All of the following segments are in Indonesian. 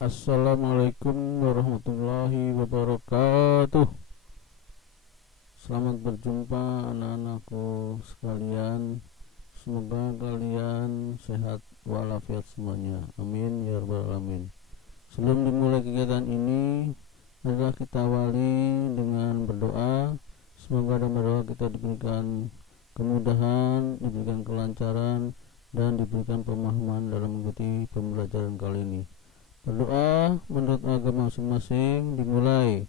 Assalamualaikum warahmatullahi wabarakatuh. Selamat berjumpa anak-anakku sekalian. Semoga kalian sehat walafiat semuanya. Amin ya rabbal alamin. Sebelum dimulai kegiatan ini, adalah kita awali dengan berdoa. Semoga dalam berdoa kita diberikan kemudahan, diberikan kelancaran, dan diberikan pemahaman dalam mengikuti pembelajaran kali ini. Berdoa menurut agama masing-masing dimulai.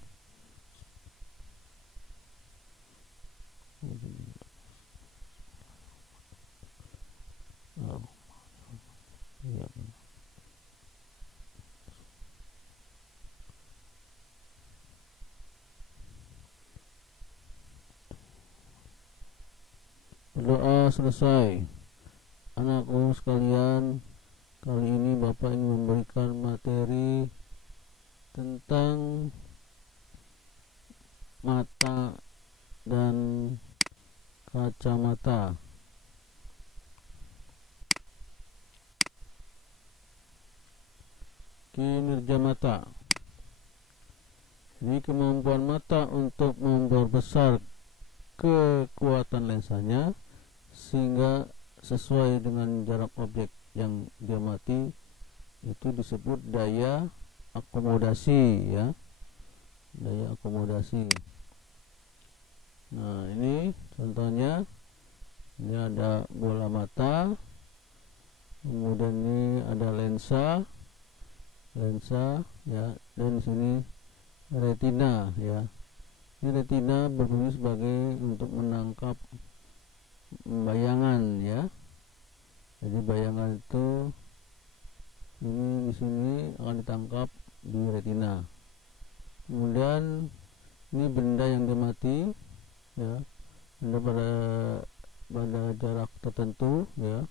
Berdoa selesai. Anakku sekalian, kali ini Bapak ingin memberikan materi tentang mata dan kacamata. Kinerja mata. Jadi kemampuan mata untuk memperbesar kekuatan lensanya sehingga sesuai dengan jarak objek yang diamati, itu disebut daya akomodasi, ya, daya akomodasi. Nah, ini contohnya, ini ada bola mata, kemudian ini ada lensa ya, dan di sini retina, ya. Ini retina berfungsi sebagai untuk menangkap bayangan, ya. Jadi bayangan itu ini di sini akan ditangkap di retina. Kemudian ini benda yang diamati, ya, benda pada jarak tertentu, ya.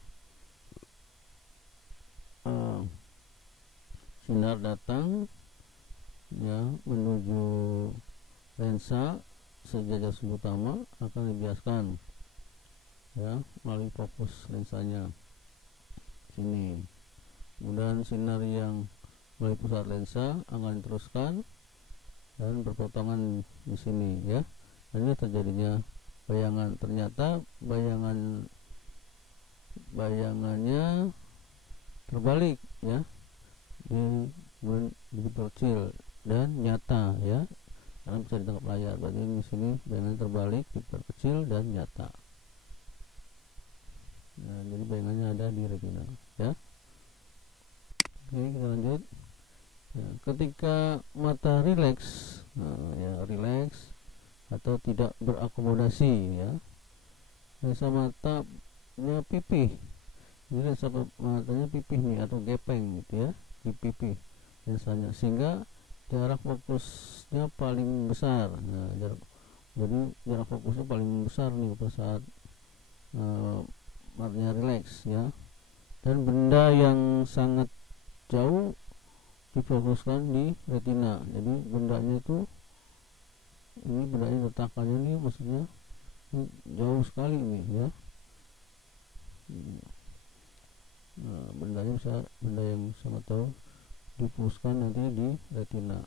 Sinar datang, ya, menuju lensa sejajar sudut utama akan dibiaskan, ya, melalui fokus lensanya sini. Kemudian sinar yang melalui pusat lensa akan diteruskan dan berpotongan di sini, ya. Dan ini terjadinya bayangan. Ternyata bayangannya terbalik, ya, diperkecil dan nyata, ya, karena bisa ditangkap layar. Berarti di sini bayangannya terbalik, diperkecil dan nyata. Nah, jadi bayangannya ada di retina, ya. Oke, kita lanjut. Ya, ketika mata rileks, ya, rileks atau tidak berakomodasi, ya, lensa matanya pipih. Jadi lensa matanya pipih nih, atau gepeng gitu, ya, di pipih lensanya, sehingga jarak fokusnya paling besar. Nah, jadi jarak fokusnya paling besar nih pada saat matanya rileks, ya. Dan benda yang sangat jauh difokuskan di retina. Jadi bendanya itu, ini bendanya letakkannya nih, maksudnya jauh sekali nih, ya. Nah, benda yang sangat jauh difokuskan nanti di retina.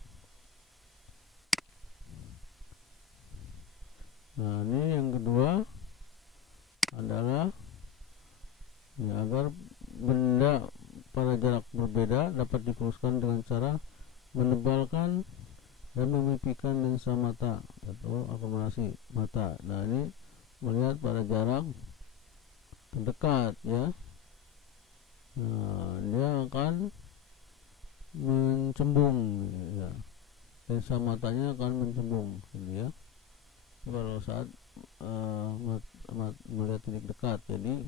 Nah, ini yang kedua adalah, ya, agar benda pada jarak berbeda dapat difokuskan dengan cara menebalkan dan memipihkan lensa mata atau akomodasi mata. Nah, ini melihat pada jarak terdekat, ya. Nah, dia akan mencembung, ya. Lensa matanya akan mencembung, ya. Kalau saat melihat titik dekat, jadi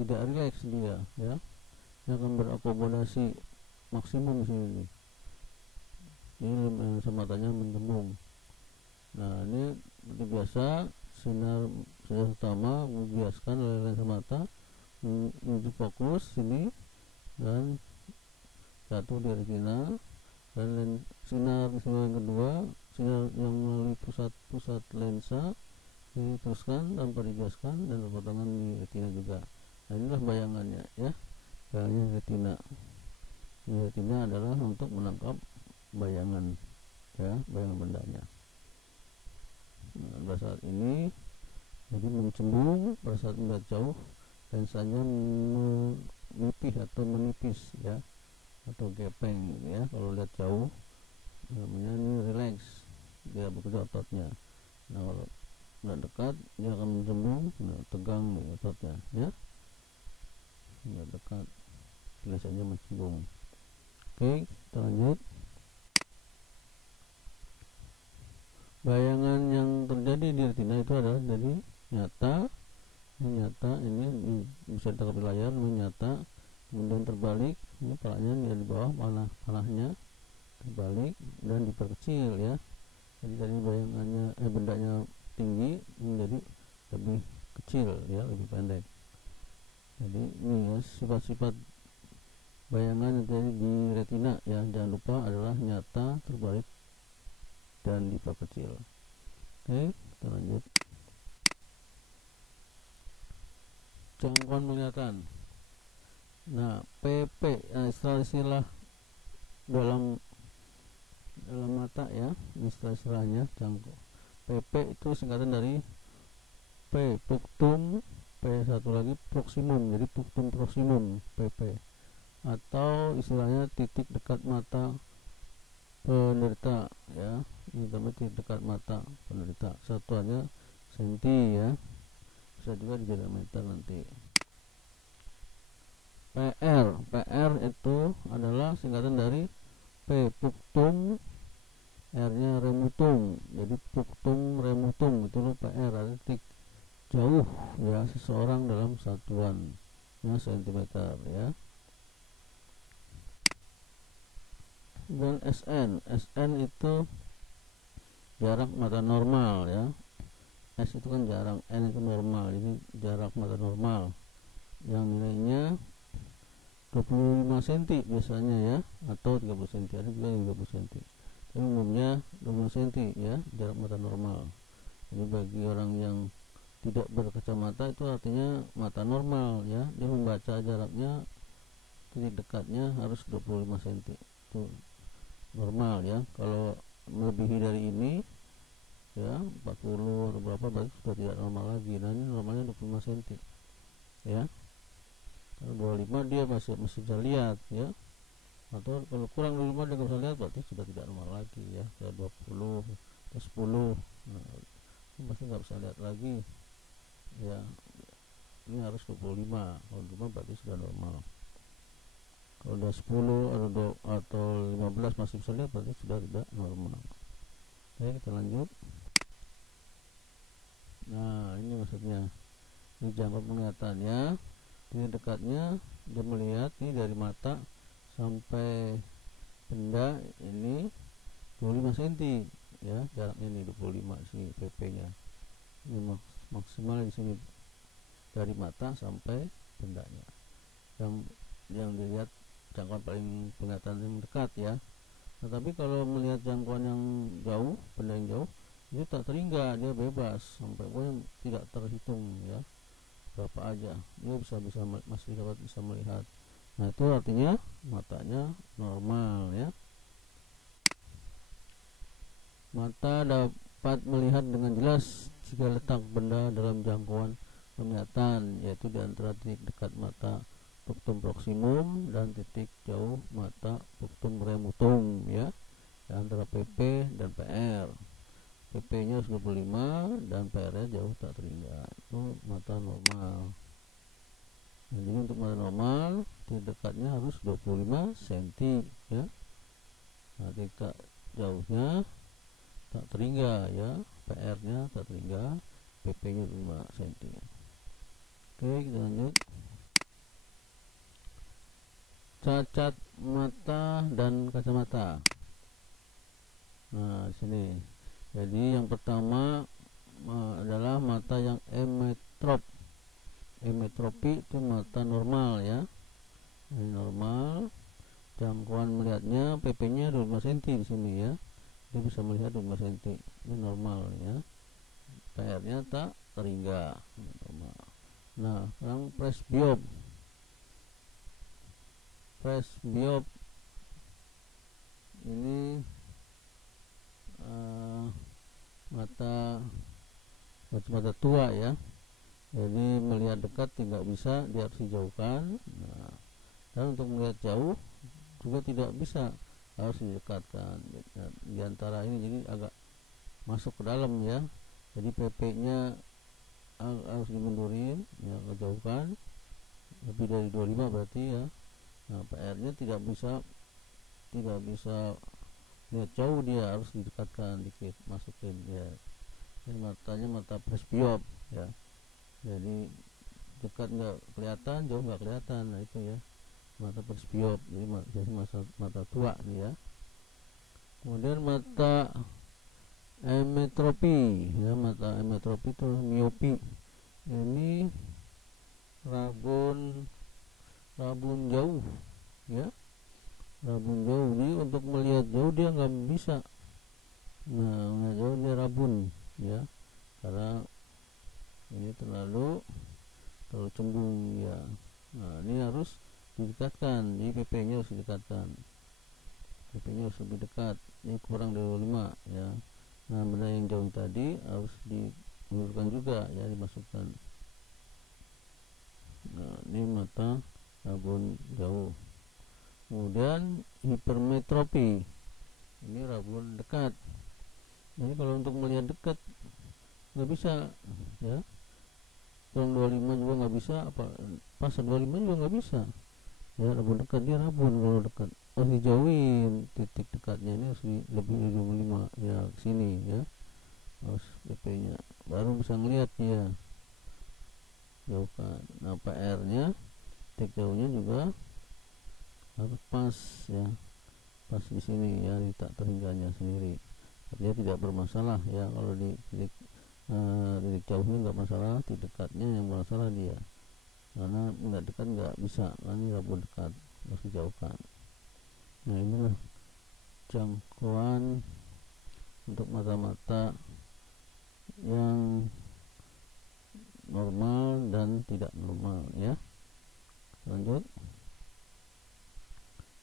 tidak rileks dia, ya. Dia akan berakomodasi maksimum di sini. Ini lensa matanya mencembung. Nah, ini seperti biasa, sinar utama membiaskan oleh lensa mata menuju fokus sini dan jatuh di retina. Dan sinar yang kedua, sinar yang melalui pusat lensa diteruskan tanpa dibiaskan dan berpotongan di retina juga. Nah, inilah bayangannya, ya, bayangannya retina. retina adalah untuk menangkap bayangan, ya, bayangan bendanya. Nah, pada saat ini jadi mencembung, pada saat melihat jauh lensanya menipis atau menipis, ya, atau gepeng gitu ya. Kalau lihat jauh namanya ini relax, dia bekerja ototnya. Nah, kalau udah dekat dia akan mencembung, nah, tegang nih ototnya, ya. Udah dekat lensanya mencembung. Oke, kita lanjut. Bayangan yang terjadi di retina itu adalah jadi nyata, ini bisa ditangkap di layar, nyata, kemudian terbalik, ini palanya dia di bawah, panahnya terbalik dan diperkecil, ya. Jadi tadi bayangannya bendanya tinggi menjadi lebih kecil, ya, lebih pendek. Jadi ini ya sifat-sifat bayangan yang terjadi di retina, ya. Jangan lupa adalah nyata, terbalik, dan diperkecil. Oke, kita lanjut. Jangkauan penglihatan. Nah, PP, istilah dalam mata, ya, istilahnya jangkau. PP itu singkatan dari P punctum, P satu lagi proximum, jadi punctum proximum, PP, atau istilahnya titik dekat mata penderita, ya. Ini namanya titik dekat mata penderita, satuannya senti, ya, bisa juga dijadikan meter nanti. PR itu adalah singkatan dari P punctum, R nya remutum, jadi punctum remutum itu loh PR, ada titik jauh, ya, seseorang dalam satuan, ya, sentimeter, ya. Dan SN itu jarak mata normal, ya. S itu kan jarak, N itu normal, jadi jarak mata normal yang nilainya 25 cm biasanya, ya, atau 30 cm, ada juga yang 30 cm, tapi umumnya 25 cm, ya, jarak mata normal. Jadi bagi orang yang tidak berkacamata itu artinya mata normal, ya, dia membaca jaraknya, titik dekatnya harus 25 cm, itu normal, ya. Kalau melebihi dari ini, ya, 40 atau berapa, berarti sudah tidak normal lagi. Nah, ini normalnya 25 cm, ya. Kalau 25 dia masih bisa lihat, ya, atau kalau kurang 25 dia nggak bisa lihat, berarti sudah tidak normal lagi, ya. Kayak 20 atau 10, nah, masih nggak bisa lihat lagi, ya. Ini harus 25, kalau 25 berarti sudah normal. Kalau udah 10 atau 15 masih bisa lihat, berarti sudah tidak normal. Oke, kita lanjut. Nah, ini maksudnya, ini jangkauan penglihatannya, di dekatnya dia melihat ini dari mata sampai benda ini 25 cm, ya, jaraknya ini 25 di sini PP nya. Ini maksimal di sini dari mata sampai bendanya. Yang dilihat jangkauan paling penglihatan yang dekat, ya. Nah, tapi kalau melihat jangkauan yang jauh, benda yang jauh, itu tak terhingga, dia bebas sampai pun tidak terhitung, ya, berapa aja dia masih dapat bisa melihat. Nah, itu artinya matanya normal, ya. Mata dapat melihat dengan jelas jika letak benda dalam jangkauan penglihatan, yaitu di antara titik dekat mata punctum proximum dan titik jauh mata punctum remutum, ya, di antara PP dan PR. PP nya 25 dan PR nya jauh tak terhingga, itu mata normal. Nah, jadi untuk mata normal titik dekatnya harus 25 cm, ya. Nah, titik jauhnya tak terhingga, ya, PR nya tak terhingga, PP nya 5 cm. Oke, kita lanjut. Cacat mata dan kacamata. Nah, sini. Jadi yang pertama adalah mata yang emetrop. Emetropi itu mata normal, ya. Ini normal. Jangkauan melihatnya PP-nya 25 cm di sini, ya. Dia bisa melihat 25 cm. Ini normal, ya. PR-nya tak terhingga, normal. Nah, sekarang presbiop. Presbiop kacamata tua ya. Jadi melihat dekat tidak bisa, dia harus dijauhkan. Nah, dan untuk melihat jauh juga tidak bisa, harus didekatkan. Di antara ini jadi agak masuk ke dalam ya. Jadi PP-nya harus dimundurin ya, kejauhkan lebih dari 25 berarti ya. Nah, PR-nya tidak bisa lihat jauh, dia harus didekatkan dikit, masukin ya. Jadi matanya mata presbiop ya. Jadi dekat nggak kelihatan, jauh nggak kelihatan. Nah itu ya, mata presbiop. Jadi mata tua nih ya. Kemudian mata emetropi ya, mata emetropi itu miopi. Ini rabun jauh ya, rabun jauh. Jadi untuk melihat jauh dia nggak bisa. Nah, melihat jauh dia rabun ya, karena ini terlalu cembung ya. Nah, ini harus didekatkan, jadi PP-nya harus didekatkan, PP-nya harus lebih dekat, ini kurang dari 25 ya. Nah, benda yang jauh tadi harus dimundurkan juga ya, dimasukkan. Nah, ini mata rabun jauh. Kemudian hipermetropi, ini rabun dekat. Jadi kalau untuk melihat dekat nggak bisa ya, kurang 25 juga nggak bisa, pas 25 juga nggak bisa ya. Rabun dekat, dia rabun kalau dekat harus dijauhin, titik dekatnya ini harus lebih dari 25 ya, kesini ya, harus PP-nya baru bisa ngelihat dia, jauhkan. Nah, PR-nya titik jauhnya juga harus pas ya, pas di sini ya, di tak terhingganya sendiri. Artinya tidak bermasalah ya, kalau di titik jauhnya nggak masalah, titik dekatnya yang masalah dia, karena nggak dekat nggak bisa, karena ini rabun dekat, harus dijauhkan. Nah, inilah jangkauan untuk mata-mata yang normal dan tidak normal ya. Lanjut,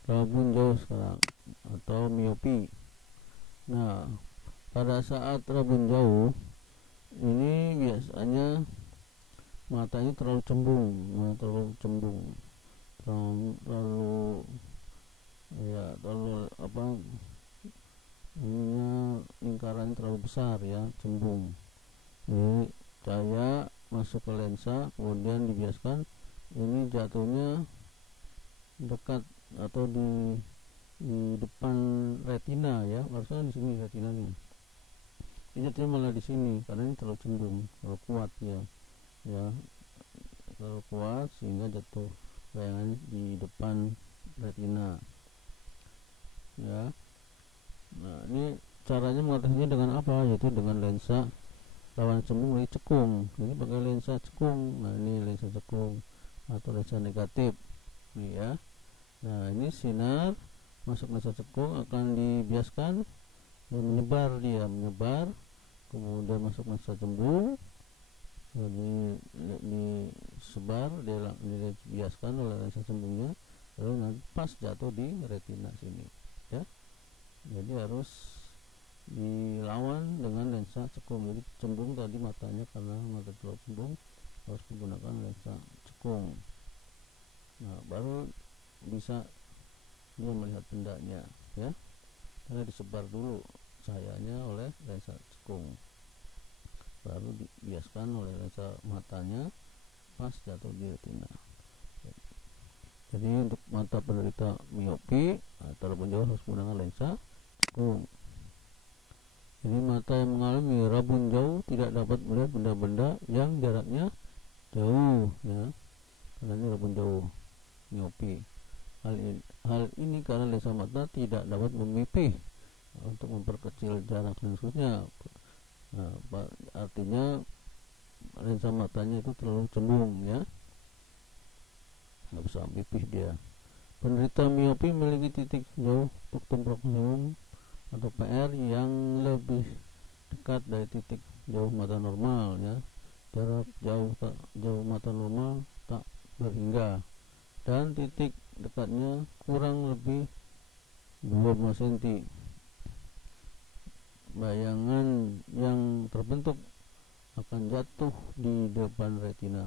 rabun jauh sekarang atau miopi. Nah, pada saat rabun jauh ini biasanya matanya terlalu cembung, terlalu ya, terlalu ininya, lingkaran terlalu besar ya, cembung. Jadi cahaya masuk ke lensa, kemudian dibiaskan ini jatuhnya dekat atau di depan retina ya, harusnya di sini retina nih. Ini jatuhnya malah di sini karena ini terlalu cembung, terlalu kuat ya, terlalu kuat sehingga jatuh bayangan di depan retina ya. Nah, ini caranya mengetahuinya dengan apa, yaitu dengan lensa lawan cembung dari cekung. Ini pakai lensa cekung. Nah, ini lensa cekung atau lensa negatif nih ya. Nah, ini sinar masuk lensa cekung akan dibiaskan dan menyebar, kemudian masuk lensa cembung, jadi disebar, dibiaskan oleh lensa cembungnya, lalu nanti pas jatuh di retina sini ya. Jadi harus dilawan dengan lensa cekung. Jadi cembung tadi matanya, karena mata terlalu cembung, harus menggunakan lensa cekung. Nah, baru bisa dia melihat bendanya ya, karena disebar dulu cahayanya oleh lensa cekung, baru dibiaskan oleh lensa matanya pas jatuh di retina. Jadi untuk mata penderita miopi atau rabun jauh harus menggunakan lensa cekung. Jadi mata yang mengalami rabun jauh tidak dapat melihat benda-benda yang jaraknya jauh ya, karena ini rabun jauh, miopi. Hal ini karena lensa mata tidak dapat memipih untuk memperkecil jarak lensusnya. Nah, artinya lensa matanya itu terlalu cembung ya, nggak bisa mipih dia. Penderita miopi memiliki titik jauh spektum maksimum atau PR yang lebih dekat dari titik jauh mata normal ya. Jarak jauh mata normal tak berhingga, dan titik dekatnya kurang lebih 25 cm. Bayangan yang terbentuk akan jatuh di depan retina.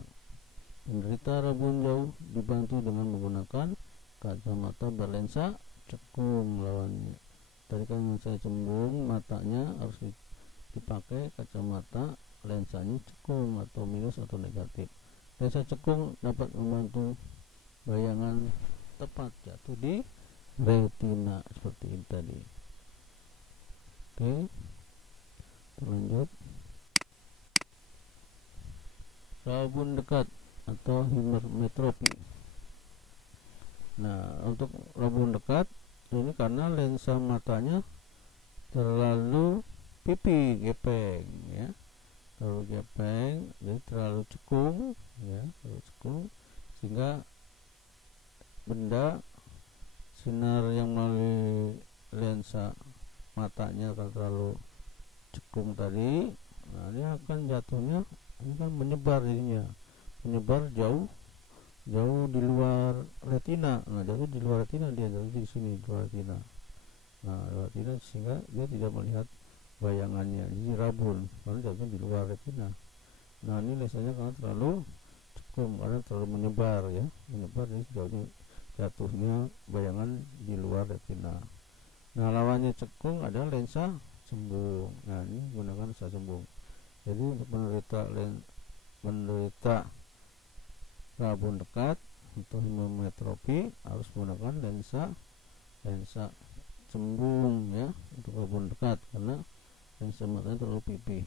Penderita rabun jauh dibantu dengan menggunakan kacamata berlensa cekung lawannya. Tadi kan saya cembung, matanya harus dipakai kacamata lensanya cekung atau minus atau negatif. Lensa cekung dapat membantu bayangan tepat jatuh di retina seperti ini tadi. Oke, lanjut. Rabun dekat atau hipermetropi. Nah, untuk rabun dekat ini karena lensa matanya terlalu gepeng ya, terlalu gepeng, jadi terlalu cekung ya, terlalu cekung, sehingga benda sinar yang melalui lensa matanya kalau terlalu cekung tadi, nah dia akan jatuhnya ini kan menyebar, jadinya menyebar jauh di luar retina. Nah, jatuh di luar retina, dia jatuh di sini di luar retina. Nah, luar retina, sehingga dia tidak melihat bayangannya, jadi rabun karena jatuhnya di luar retina. Nah, ini lensanya karena terlalu cekung, karena terlalu menyebar ya, menyebar, jadi jatuhnya bayangan di luar retina. Nah, lawannya cekung ada lensa cembung. Nah, ini gunakan lensa cembung. Jadi untuk penderita rabun dekat atau hipermetropi harus menggunakan lensa cembung ya untuk rabun dekat, karena lensa matanya terlalu pipih.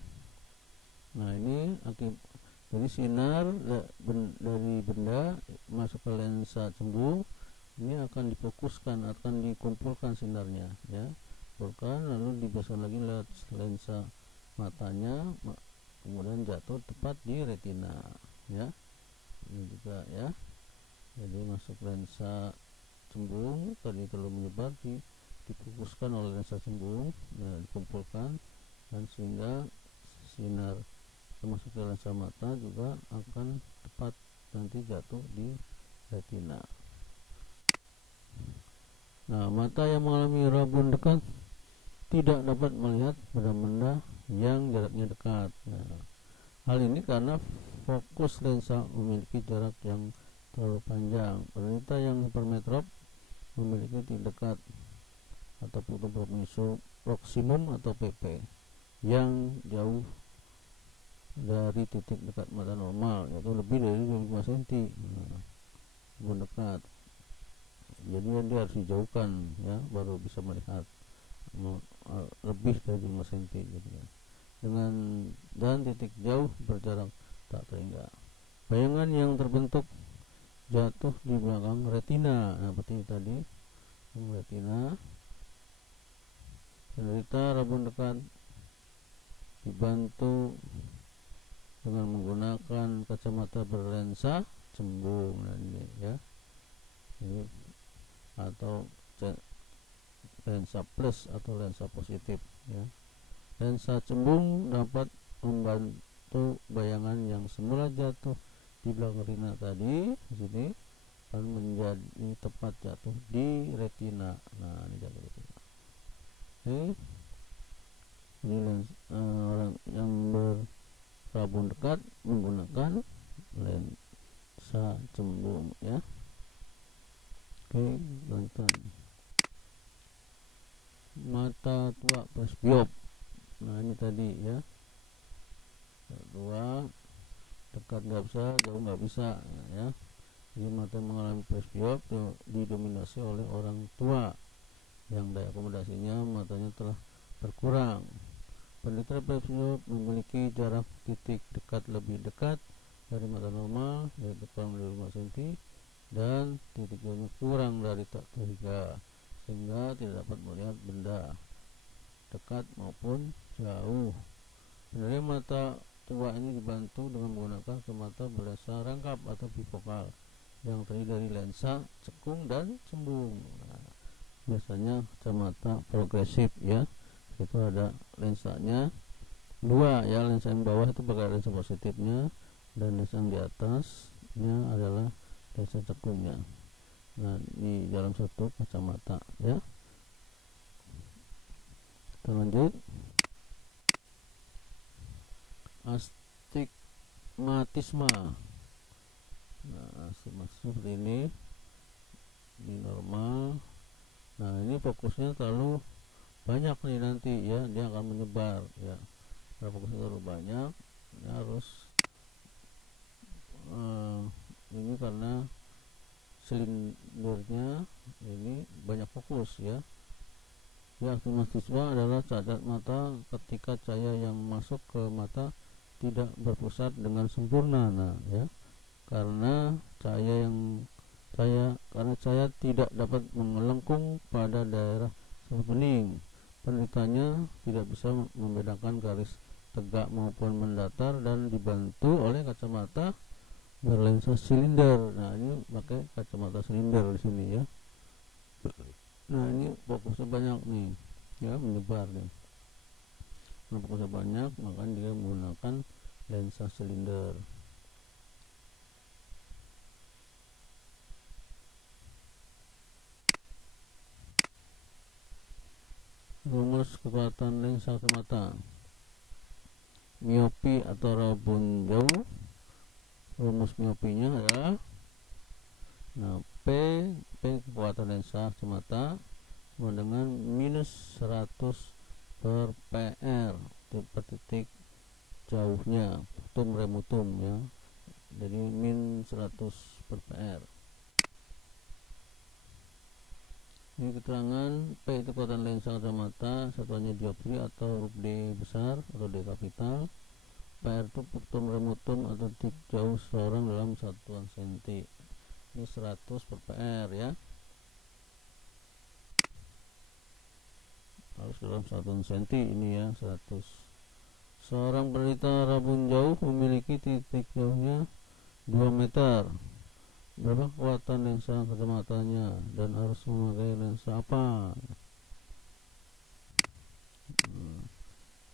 Nah, ini jadi sinar dari benda masuk ke lensa cembung ini akan difokuskan, akan dikumpulkan sinarnya ya, lalu dibesarkan lagi lewat lensa matanya, kemudian jatuh tepat di retina ya. Ini juga ya, jadi masuk lensa cembung tadi terlalu menyebar, difokuskan oleh lensa cembung dan dikumpulkan, dan sehingga sinar termasuk ke lensa mata juga akan tepat nanti jatuh di retina. Nah, mata yang mengalami rabun dekat tidak dapat melihat benda-benda yang jaraknya dekat. Nah, hal ini karena fokus lensa memiliki jarak yang terlalu panjang. Penderita yang hipermetrop memiliki titik dekat atau putus proximum atau PP yang jauh dari titik dekat mata normal, yaitu lebih dari 25 cm. Nah, dekat, jadi dia harus dijauhkan ya, baru bisa melihat lebih dari 5 cm gitu ya. Dan titik jauh berjarak tak terhingga. Bayangan yang terbentuk jatuh di belakang retina. Nah, seperti tadi retina. Penderita rabun dekat dibantu dengan menggunakan kacamata berlensa cembung. Nah, ini ya, ini atau lensa plus atau lensa positif ya. Lensa cembung dapat membantu bayangan yang semula jatuh di belakang retina tadi di sini akan menjadi tepat jatuh di retina. Nah, ini jatuh retina. Oke. Ini orang yang berrabun dekat menggunakan lensa cembung ya. Oke, lanjutkan. Mata tua presbiop. Nah, ini tadi ya, dua dekat nggak bisa, jauh nggak bisa ya. Jadi mata mengalami presbiop didominasi oleh orang tua yang daya akomodasinya matanya telah berkurang. Penderita presbiop memiliki jarak titik dekat lebih dekat dari mata normal, yaitu kurang dari 5 cm, dan titik jauhnya kurang dari tak terhingga, sehingga tidak dapat melihat benda dekat maupun jauh. Penderita mata tua ini dibantu dengan menggunakan kacamata berlensa rangkap atau bifokal yang terdiri dari lensa cekung dan cembung. Nah, biasanya kacamata progresif ya, itu ada lensanya dua ya, lensa yang bawah itu pakai lensa positifnya, dan lensa yang di atasnya adalah lensa cekungnya. Nah, di dalam satu kacamata ya. Kita lanjut. astigmatisma. Nah, astigmatisme seperti ini normal. Nah, ini fokusnya terlalu banyak nih nanti ya, dia akan menyebar ya. Kalau fokusnya terlalu banyak, ya harus ini karena silindernya ini banyak fokus ya. Ya, astigmatisme adalah cacat mata ketika cahaya yang masuk ke mata tidak berpusat dengan sempurna. Nah, ya, karena cahaya tidak dapat mengelengkung pada daerah sel bening. Penderitanya tidak bisa membedakan garis tegak maupun mendatar dan dibantu oleh kacamata berlensa silinder. Nah, ini pakai kacamata silinder di sini ya. Nah, ini fokusnya banyak nih ya, menyebar nih. Nah, fokusnya banyak, maka dia menggunakan lensa silinder. Rumus kekuatan lensa kacamata. Miopi atau rabun jauh, rumus miopinya adalah P kekuatan lensa kacamata sama dengan minus 100 per PR per titik jauhnya, tum remutum ya, jadi min 100 per PR. Ini keterangan P itu kekuatan lensa kacamata, satuannya dioptri atau huruf D besar atau D kapital. PR itu tum remutum atau titik jauh seseorang dalam satuan senti. Ini 100 per PR ya, harus dalam satuan senti ini ya, 100. Seorang penderita rabun jauh memiliki titik jauhnya 2 meter. Berapa kekuatan lensa kacamatanya dan harus memakai lensa apa?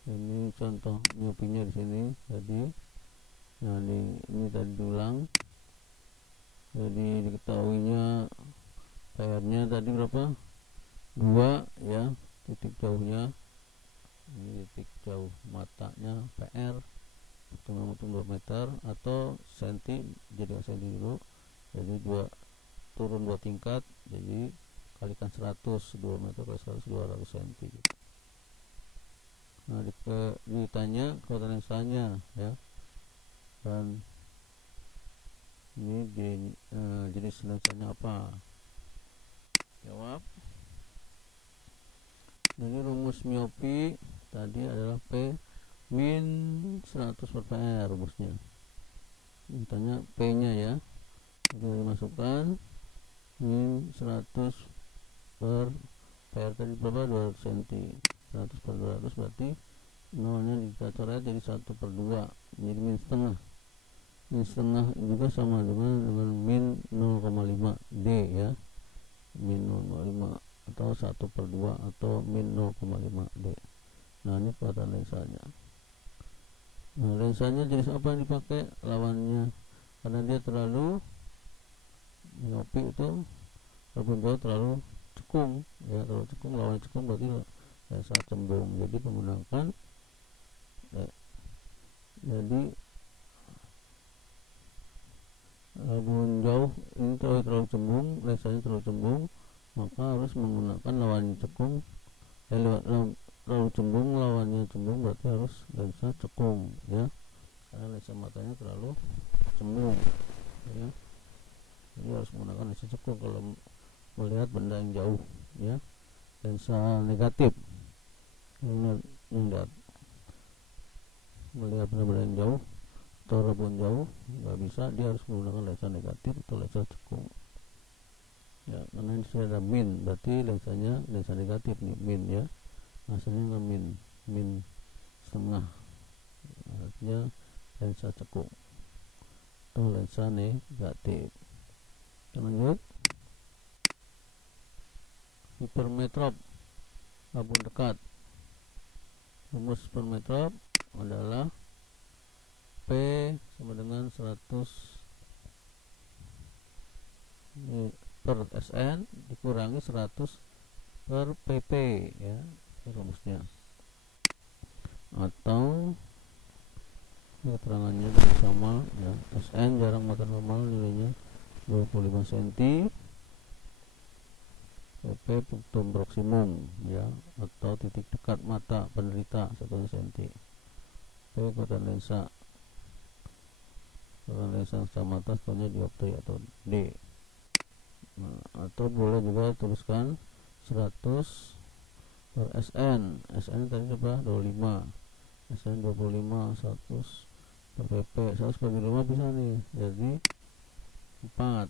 Ini contoh miopinya di sini tadi. Nah, ini tadi diulang. Jadi diketahuinya PR-nya tadi berapa? 2 ya, titik jauhnya. Ini titik jauh matanya PR cuma 2 meter atau senti, jadi senti dulu. Jadi turun 2 tingkat, jadi kalikan 100, 2 meter kali 100, 200 cm. Nah, ditanya kekuatan lensanya ya, dan ini jenis lensanya apa? Jawab. Jadi rumus miopi tadi adalah P min 100 per PR rumusnya. Ditanya P nya ya, jadi dimasukkan min 100 per PR tadi berapa? 200 cm. 100 per 200 berarti nolnya kita coret jadi 1 per 2, jadi min setengah. Min setengah juga sama dengan min 0,5 D ya, min 0,5 atau 1 per 2 atau min 0,5 D. Nah, ini kekuatan lensanya. Nah, lensanya jenis apa yang dipakai? Lawannya, karena dia terlalu miopi itu rabun jauh terlalu cekung ya, terlalu cekung, lawannya cekung berarti lensa cembung. Jadi menggunakan jadi rabun jauh ini terlalu cembung, lensanya terlalu cembung, maka harus menggunakan lawannya cekung. Terlalu cembung, lawannya cembung berarti harus lensa cekung ya, karena lensa matanya terlalu cembung ya. Jadi harus menggunakan lensa cekung kalau melihat benda yang jauh ya. Lensa negatif yang melihat benda-benda yang jauh atau rabun jauh nggak bisa, dia harus menggunakan lensa negatif atau lensa cekung ya, karena ini sudah ada min, berarti lensanya lensa negatif nih, min ya, hasilnya min setengah, artinya lensa cekung atau lensa negatif. Lanjut, hipermetrop rabun dekat. Rumus hipermetrop adalah P sama dengan 100 per SN dikurangi 100 per PP ya, rumusnya. Atau keterangannya sama ya. SN jarak mata normal nilainya 25 cm, PP punktum proksimum ya, atau titik dekat mata penderita 1 cm. P kekuatan lensa kacamata contohnya dioptri atau D. Nah, atau boleh juga tuliskan 100 per SN. SN tadi berapa? 25. SN 25, 100 per PP. 100 bagi 5 bisa nih, jadi 4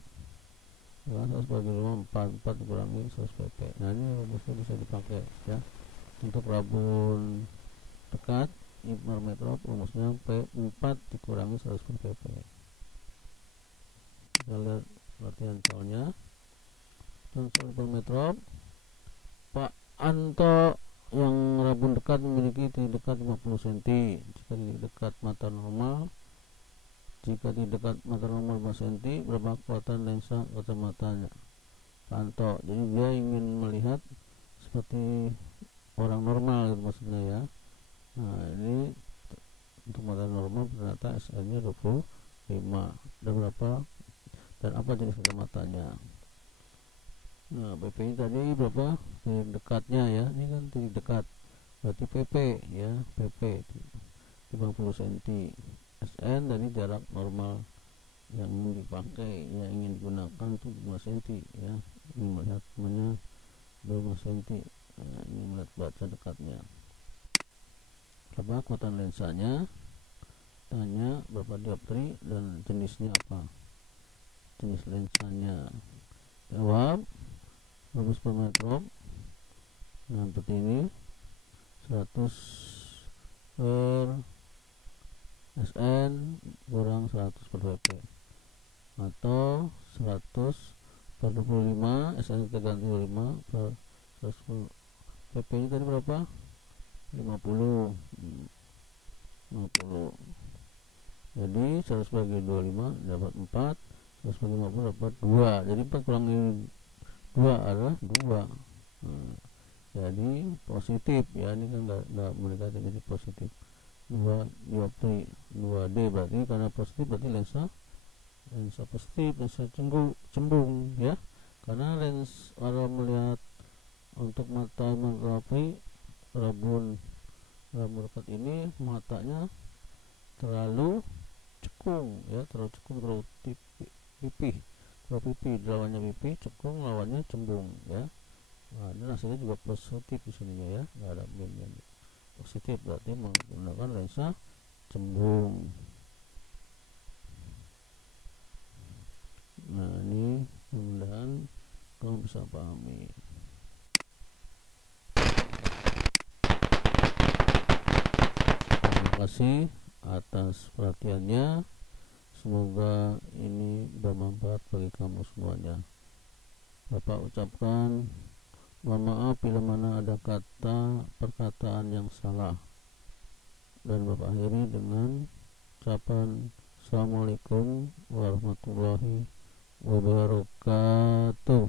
ya, 100 bagi 5 4 dikurangi 100 PP. Nah, ini rumusnya bisa dipakai ya untuk rabun dekat hipermetrop. Rumusnya P4 dikurangi 100 per PP. Kita lihat latihan soalnya. Dan soal hipermetrop, Pak Anto yang rabun dekat memiliki titik dekat 50 cm. Jika titik dekat mata normal, Pak cm, berapa kekuatan lensa kacamatanya Pak Anto? Jadi dia ingin melihat seperti orang normal gitu maksudnya ya. Nah, ini untuk mata normal ternyata SN nya 25. Dan berapa dan apa jenis kacamatanya? Nah, PP ini tadi berapa? Titik dekatnya ya, ini kan titik dekat, berarti PP ya, PP 50 cm. SN dari jarak normal yang ingin dipakai, yang ingin digunakan itu 5 cm ya, ini melihat temannya 5 cm. Nah, ini melihat baca dekatnya. Berapa kekuatan lensanya, tanya berapa dioptri dan jenisnya apa, jenis lensanya. Jawab rumus hipermetrop. Nah, seperti ini 100 per SN kurang 100 per PP, atau 100 per 25, SN kita ganti 25 per 100 per PP ini tadi berapa? 50. Jadi 100 bagi 25 dapat 4, 100 bagi 50 dapat 2. Jadi 4 kurangi 2 adalah 2. Jadi positif ya, ini kan enggak mendekati, jadi positif 2 dioptri, 2D berarti karena positif berarti lensa positif, lensa cembung ya, karena kalau melihat untuk mata hipermetropi rabun dekat ini matanya terlalu cekung ya, terlalu pipih, lawannya pipih, cekung lawannya cembung ya. Nah, dan hasilnya juga positif di sininya ya, nggak ada minusnya, positif berarti menggunakan lensa cembung. Nah, ini mudah-mudahan kamu bisa pahami. Terima kasih atas perhatiannya. Semoga ini bermanfaat bagi kamu semuanya. Bapak ucapkan mohon maaf bila mana ada perkataan yang salah, dan Bapak akhiri dengan ucapan Assalamualaikum warahmatullahi wabarakatuh.